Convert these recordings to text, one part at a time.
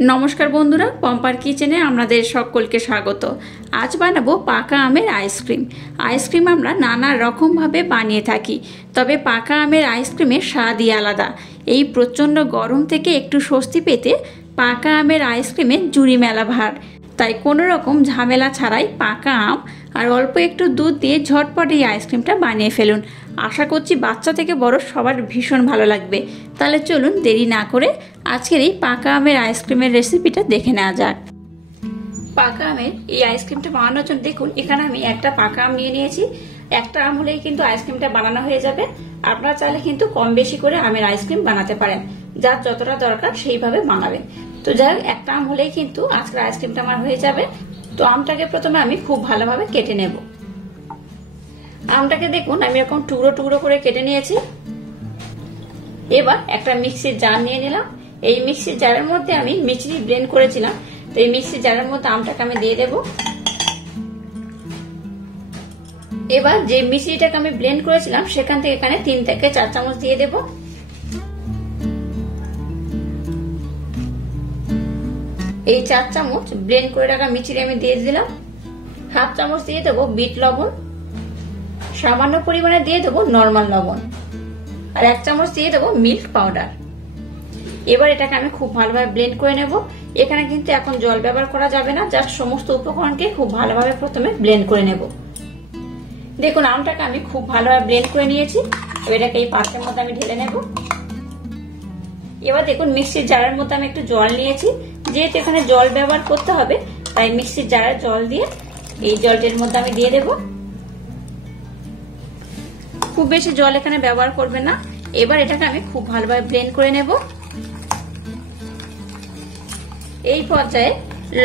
नमस्कार बंधुरा पम्पार किचेने आपनादेर सकलके स्वागत। आज बानाबो पाका आमेर आइसक्रीम। आइसक्रीम आमरा नाना रकम भावे बानिये थाकी, तबे पाका आमेर आइसक्रीमेर स्वादई आलादा। एई प्रचंड गरम थेके एकटु स्वस्ति पेते पाका आमेर आइसक्रीमे जुड़ी मेला भार। ताई कोनो रकम झामेला छाड़ाई पाका आम और अल्प एकटु दूध दिए झटपट এই আইসক্রিমটা বানিয়ে ফেলুন। आशा করছি বাচ্চা থেকে বড় সবার ভীষণ ভালো লাগবে। তাহলে চলুন দেরি না করে আজকের এই পাকা আমের আইসক্রিমের রেসিপিটা দেখে নেওয়া যাক। পাকা আমের এই আইসক্রিমটা বানানোর জন্য দেখুন এখানে আমি একটা পাকা আম নিয়ে নিয়েছি। একটা আম হলেই কিন্তু আইসক্রিমটা বানানো হয়ে যাবে। আপনারা চাইলে কিন্তু কম বেশি করে আমের আইসক্রিম বানাতে পারেন, যার যতটা দরকার সেইভাবে বানাবেন। তো যাই হোক, একটা আম হলেই কিন্তু আজকের আইসক্রিমটা আমার হয়ে যাবে। তো আমটাকে প্রথমে আমি খুব ভালোভাবে কেটে নেব। আমটাকে দেখুন আমি এরকম টুকরো টুকরো করে কেটে নিয়েছি। এবার একটা মিক্সির জার নিয়ে নিলাম। এই মিক্সির জারের মধ্যে আমি মিচড়ি ব্লেন্ড করেছিলাম, তো এই মিক্সির জারের মধ্যে আমটাকে আমি দিয়ে দেব। এবার যে মিচড়িটাকে আমি ব্লেন্ড করেছিলাম সেখান থেকে এখানে 3 থেকে 4 চামচ দিয়ে দেব। এই 4 চামচ ব্লেন্ড করে রাখা মিচড়ি আমি দিয়ে দিলাম। হাফ চামচ দিয়ে দেবো বিট লবণ, সামান্য পরিমাণে দিয়ে দেবো নরমাল লবণ, আর 1 চামচ দিয়ে দেবো মিল্ক পাউডার। এবার এটাকে আমি খুব ভালোভাবে ব্লেন্ড করে নেব। এখানে কিন্তু এখন জল ব্যবহার করা যাবে না, জাস্ট সমস্ত উপকরণকে খুব ভালোভাবে প্রথমে ব্লেন্ড করে নেব। দেখুন আমটাকে আমি খুব ভালোভাবে ব্লেন্ড করে নিয়েছি। এটাকে এই পাত্রের মধ্যে আমি ঢেলে নেব। এবার দেখুন মিক্সির জারের মধ্যে আমি একটু জল নিয়েছি। যেহেতু এখানে জল ব্যবহার করতে হবে তাই মিক্সির জারের জল দিয়ে এই জলটির মধ্যে আমি দিয়ে দেব। খুব বেশি জল এখানে ব্যবহার করবেন না। এবার এটাকে আমি খুব ভালোভাবে ব্লেন্ড করে নেব। এই পর্যায়ে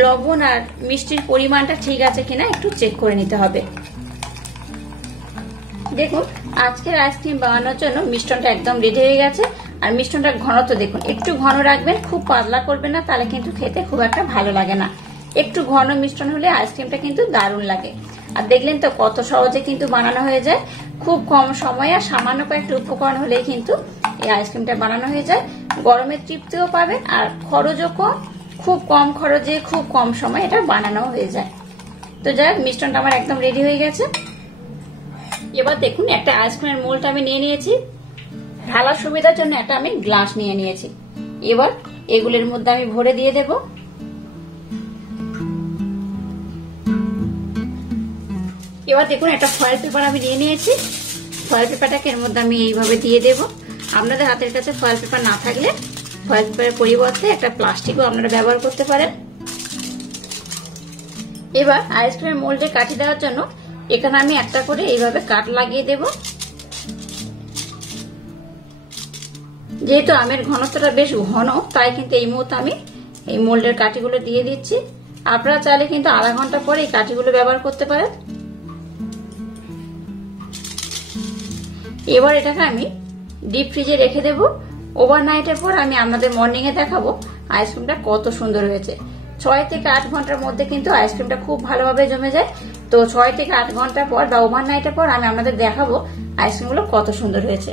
লবণ আর মিষ্টির পরিমাণটা ঠিক আছে কিনা একটু চেক করে নিতে হবে। দেখুন আজকের আইসক্রিম বানানোর জন্য মিশ্রণটা একদম রেডি হয়ে গেছে। আর মিশ্রণটা ঘনত্ব দেখুন একটু ঘন রাখবেন, খুব পাতলা করবেন না, তাহলে কিন্তু খেতে খুব একটা ভালো লাগে না। একটু ঘন মিশ্রণ হলে আইসক্রিমটা কিন্তু দারুণ লাগে। আর দেখলেন তো কত সহজে কিন্তু বানানো হয়ে যায়। খুব কম সময়ে আর সামান্য কয়েকটা উপকরণ হলেই কিন্তু এই আইসক্রিমটা বানানো হয়ে যায়। গরমের তৃপ্তিও পাবেন আর খরচও কম, খুব কম খরচে খুব কম সময় এটা বানানো হয়ে যায়। তো যাই হোক, মিশ্রণটা আমার একদম রেডি হয়ে গেছে। এবার দেখুন একটা আইসক্রিমের মোল্ড আমি নিয়ে নিয়েছি। ঢালার সুবিধার জন্য একটা আমি গ্লাস নিয়ে নিয়েছি। এবার এগুলোর মধ্যে আমি ভরে দিয়ে দেব। এবার দেখুন একটা ফয়েল পেপার আমি নিয়ে নিয়েছি। ফয়েল পেপারটাকে এর মধ্যে আমি এইভাবে দিয়ে দেব। আপনাদের হাতের কাছে ফয়েল পেপার না থাকলে ফয়েল পেপারের পরিবর্তে একটা প্লাস্টিকও আপনারা ব্যবহার করতে পারেন। এবার আইসক্রিমের মোল্ডে কাঠি দেওয়ার জন্য এখানে আমি একটা করে এইভাবে কাট লাগিয়ে দেব। যেহেতু আমের ঘনত্বটা বেশ ঘন তাই কিন্তু এই মুহূর্তে আমি এই মোল্ডের কাঠিগুলো দিয়ে দিচ্ছি। আপনারা চাইলে কিন্তু আধা ঘন্টা পরে এই কাঠিগুলো ব্যবহার করতে পারেন। এবার এটাকে আমি ডিপ ফ্রিজে রেখে দেব। ওভারনাইটের পর আমি আপনাদের মর্নিং এ দেখাবো আইসক্রিমটা কত সুন্দর হয়েছে। 6 থেকে 8 ঘন্টার মধ্যে কিন্তু আইসক্রিমটা খুব ভালোভাবে জমে যায়। তো 6 থেকে 8 ঘন্টা পর বা ওভারনাইটের পর আমি আপনাদের দেখাবো আইসক্রিমগুলো কত সুন্দর হয়েছে।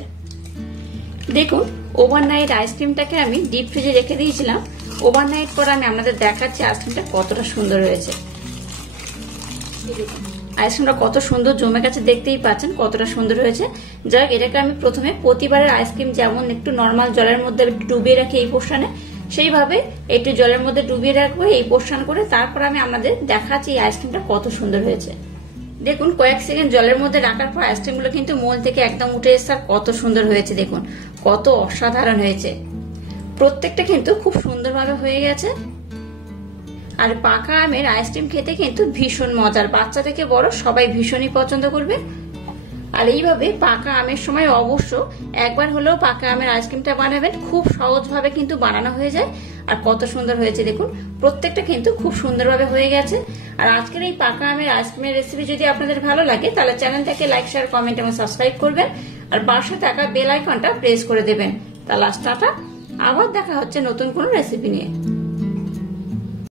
দেখুন ওভারনাইট আইসক্রিমটাকে আমি ডিপ ফ্রিজে রেখে দিয়েছিলাম। ওভারনাইট পর আমি আপনাদের দেখাচ্ছি আইসক্রিমটা কতটা সুন্দর হয়েছে। আইসক্রিমটা কত সুন্দর জমে গেছে, দেখতেই পাচ্ছেন কতটা সুন্দর হয়েছে। যাই হোক, এটাকে আমি প্রথমে প্রতিবারের আইসক্রিম যেমন একটু নর্মাল জলের মধ্যে ডুবিয়ে রাখি এই পোর্শনে, সেইভাবে একটু জলের মধ্যে ডুবিয়ে রাখবো এই পোর্শন করে। তারপর আমি আপনাদের দেখাচ্ছি এই আইসক্রিমটা কত সুন্দর হয়েছে। দেখুন কয়েক সেকেন্ড জলের মধ্যে রাখার পর আইসক্রিমগুলো কিন্তু মোল থেকে একদম উঠে এসে কত সুন্দর হয়েছে। দেখুন কত অসাধারণ হয়েছে। প্রত্যেকটা কিন্তু খুব সুন্দরভাবে হয়ে গেছে। আর পাকা আমের আইসক্রিম খেতে কিন্তু ভীষণ মজার, বাচ্চা থেকে বড় সবাই ভীষণই পছন্দ করবে। আর এইভাবে পাকা আমের সময় অবশ্য একবার হলেও পাকা আমের আইসক্রিমটা বানাবেন, খুব সহজভাবে কিন্তু বানানো হয়ে যায়। আর কত সুন্দর হয়েছে দেখুন, প্রত্যেকটা কিন্তু খুব সুন্দরভাবে হয়ে গেছে। আর আজকের এই পাকা আমের আইসক্রিমের রেসিপি যদি আপনাদের ভালো লাগে তাহলে চ্যানেলটাকে লাইক, শেয়ার, কমেন্ট এবং সাবস্ক্রাইব করবেন। আর পাশে থাকা বেল আইকনটা প্রেস করে দেবেন। তাহলে টাটা, আবার দেখা হচ্ছে নতুন কোনো রেসিপি নিয়ে।